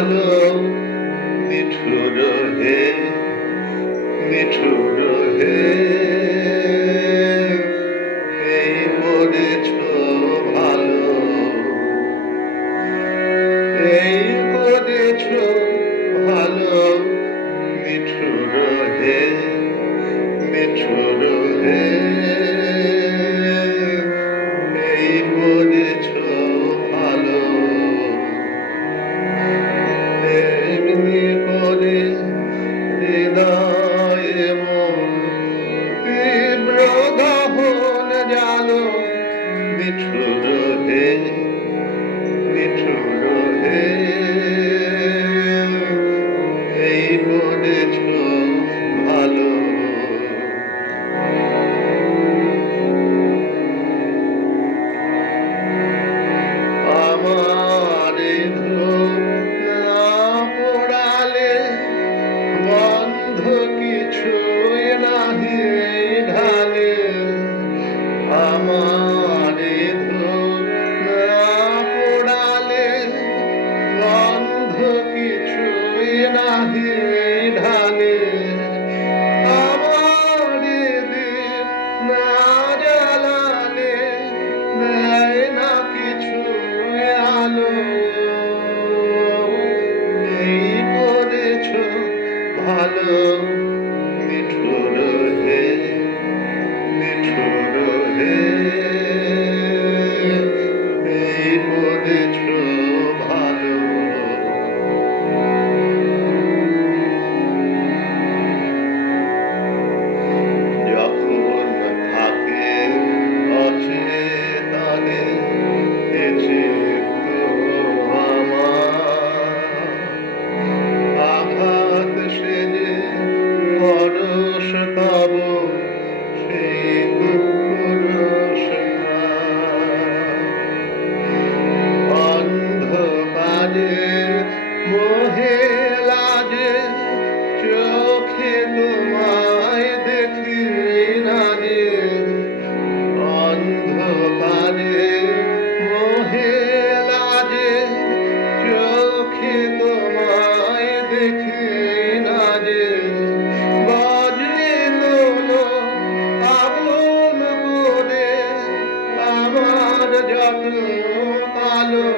ভালো নিঠুর হে, নিঠুর হে, এই করেছ ভালো, এই করেছ ভালো নিঠুর হে, নিঠুর হে, এই করেছ ভালো। এমনি করে হৃদয়ে মন তীব্র দহন জালো, নিঠুর হে, নিঠুর হে, এই করেছ ভালো। আমার না পোড়ালে গন্ধ কিছুই নাহি ঢালে, আমার না পোড়ালে গন্ধ কিছুই নাহি ঢালে, আমার দীপ না জ্বালালে দেয় না কিছু আলো, এই করেছ ভালো নিঠুর হে, নিঠুর হে, এই করেছ ভালো। যখন থাকে অচেতনে এ চিত্ত আমার, আঘাত সেজে পরশ তব সেই দুঃখ অন্ধকারে মোহে লাজে চোখে তোমায় দেখি না যে, অন্ধকারে মোহে লাজে চোখে তোমায় দেখি না যে, বজ্রে তোলো আপন করে আমার যত্ন কালো।